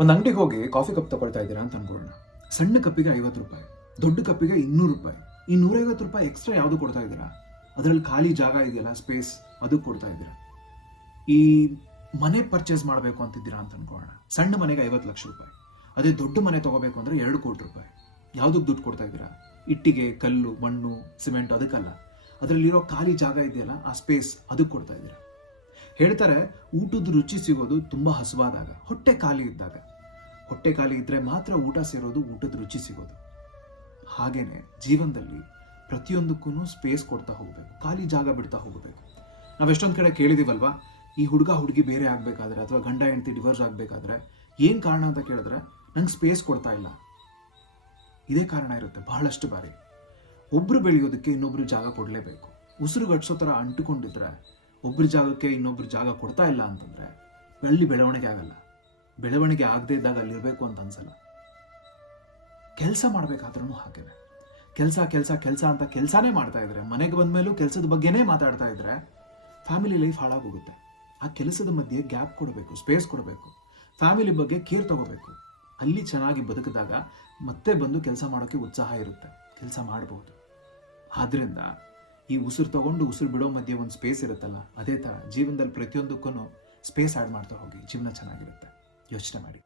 ಒಂದು ಅಂಗಡಿಗೆ ಹೋಗಿ ಕಾಫಿ ಕಪ್ ತಗೊಳ್ತಾ ಇದ್ದೀರಾ ಅಂತ ಅನ್ಕೊಳ್ಳೋಣ ಸಣ್ಣ ಕಪ್ಪಿಗೆ ಐವತ್ತು ರೂಪಾಯಿ, ದೊಡ್ಡ ಕಪ್ಪಿಗೆ ಇನ್ನೂರು ರೂಪಾಯಿ, ಈ ನೂರೈವತ್ತು ರೂಪಾಯಿ ಎಕ್ಸ್ಟ್ರಾ ಯಾವುದು ಕೊಡ್ತಾ ಇದ್ದೀರಾ? ಅದರಲ್ಲಿ ಖಾಲಿ ಜಾಗ ಇದೆಯಲ್ಲ ಸ್ಪೇಸ್ ಅದು ಕೊಡ್ತಾ ಇದ್ದೀರಾ? ಈ ಮನೆ ಪರ್ಚೇಸ್ ಮಾಡಬೇಕು ಅಂತಿದ್ದೀರಾ ಅಂತ ಅನ್ಕೊಳ್ಳೋಣ ಸಣ್ಣ ಮನೆಗೆ ಐವತ್ತು ಲಕ್ಷ ರೂಪಾಯಿ, ಅದೇ ದೊಡ್ಡ ಮನೆ ತಗೋಬೇಕು ಅಂದರೆ ಎರಡು ಕೋಟಿ ರೂಪಾಯಿ. ಯಾವುದಕ್ಕೆ ದುಡ್ಡು ಕೊಡ್ತಾ ಇದ್ದೀರಾ? ಇಟ್ಟಿಗೆ, ಕಲ್ಲು, ಮಣ್ಣು ಸಿಮೆಂಟ್ ಅದಕ್ಕಲ್ಲ. ಅದರಲ್ಲಿರೋ ಖಾಲಿ ಜಾಗ ಇದೆಯಲ್ಲ, ಆ ಸ್ಪೇಸ್ ಅದಕ್ಕೆ ಕೊಡ್ತಾ ಇದ್ದೀರಾ? ಹೇಳ್ತಾರೆ, ಊಟದ ರುಚಿ ಸಿಗೋದು ತುಂಬ ಹಸುವಾದಾಗ, ಹೊಟ್ಟೆ ಖಾಲಿ ಇದ್ದಾಗ. ಹೊಟ್ಟೆ ಖಾಲಿ ಇದ್ದರೆ ಮಾತ್ರ ಊಟ ಸೇರೋದು ಊಟದ ರುಚಿ ಸಿಗೋದು. ಹಾಗೇನೆ ಜೀವನದಲ್ಲಿ ಪ್ರತಿಯೊಂದಕ್ಕೂ ಸ್ಪೇಸ್ ಕೊಡ್ತಾ ಹೋಗಬೇಕು, ಖಾಲಿ ಜಾಗ ಬಿಡ್ತಾ ಹೋಗಬೇಕು. ನಾವು ಎಷ್ಟೊಂದು ಕಡೆ ಕೇಳಿದೀವಲ್ವಾ? ಈ ಹುಡುಗ ಹುಡುಗಿ ಬೇರೆ ಆಗಬೇಕಾದ್ರೆ ಅಥವಾ ಗಂಡ ಹೆಂಡತಿ ಡಿವೋರ್ಸ್ ಆಗಬೇಕಾದ್ರೆ ಏನು ಕಾರಣ ಅಂತ ಕೇಳಿದ್ರೆ ನಂಗೆ ಸ್ಪೇಸ್ ಕೊಡ್ತಾ ಇಲ್ಲ. ಇದೇ ಕಾರಣ ಇರುತ್ತೆ, ಬಹಳಷ್ಟು ಬಾರಿ. ಒಬ್ಬರು ಬೆಳೆಯೋದಕ್ಕೆ ಇನ್ನೊಬ್ರು ಜಾಗ ಕೊಡಲೇಬೇಕು. ಉಸಿರು ಗಟ್ಸೋ ಥರ ಅಂಟುಕೊಂಡಿದ್ರೆ ಒಬ್ರ ಜಾಗಕ್ಕೆ ಇನ್ನೊಬ್ಬರ ಜಾಗ ಕೊಡ್ತಾ ಇಲ್ಲ ಅಂತಂದ್ರೆ ಅಲ್ಲಿ ಬೆಳವಣಿಗೆ ಆಗಲ್ಲ. ಬೆಳವಣಿಗೆ ಆಗದೇ ಇದ್ದಾಗ ಅಲ್ಲಿರಬೇಕು ಅಂತ ಅನ್ಸಲ್ಲ. ಕೆಲಸ ಮಾಡಬೇಕಾದ್ರೂ ಹಾಗೆ ಕೆಲಸ ಕೆಲಸ ಕೆಲಸ ಅಂತ ಕೆಲಸನೇ ಮಾಡ್ತಾ ಇದ್ರೆ, ಮನೆಗೆ ಬಂದ್ಮೇಲೂ ಕೆಲಸದ ಬಗ್ಗೆನೇ ಮಾತಾಡ್ತಾ ಇದ್ರೆ ಫ್ಯಾಮಿಲಿ ಲೈಫ್ ಹಾಳಾಗೋಗುತ್ತೆ. ಆ ಕೆಲಸದ ಮಧ್ಯೆ ಗ್ಯಾಪ್ ಕೊಡಬೇಕು ಸ್ಪೇಸ್ ಕೊಡಬೇಕು. ಫ್ಯಾಮಿಲಿ ಬಗ್ಗೆ ಕೇರ್ ತಗೋಬೇಕು. ಅಲ್ಲಿ ಚೆನ್ನಾಗಿ ಬದುಕಿದಾಗ ಮತ್ತೆ ಬಂದು ಕೆಲಸ ಮಾಡೋಕ್ಕೆ ಉತ್ಸಾಹ ಇರುತ್ತೆ. ಕೆಲಸ ಮಾಡಬಹುದು ಆದ್ರಿಂದ ಈ ಉಸಿರು ತಗೊಂಡು ಉಸಿರು ಬಿಡೋ ಮಧ್ಯೆ ಒಂದು ಸ್ಪೇಸ್ ಇರುತ್ತಲ್ಲ, ಅದೇ ಥರ ಜೀವನದಲ್ಲಿ ಪ್ರತಿಯೊಂದಕ್ಕೂ ಸ್ಪೇಸ್ ಆ್ಯಡ್ ಮಾಡ್ತಾ ಹೋಗಿ, ಜೀವನ ಚೆನ್ನಾಗಿರುತ್ತೆ. ಯೋಚನೆ ಮಾಡಿ.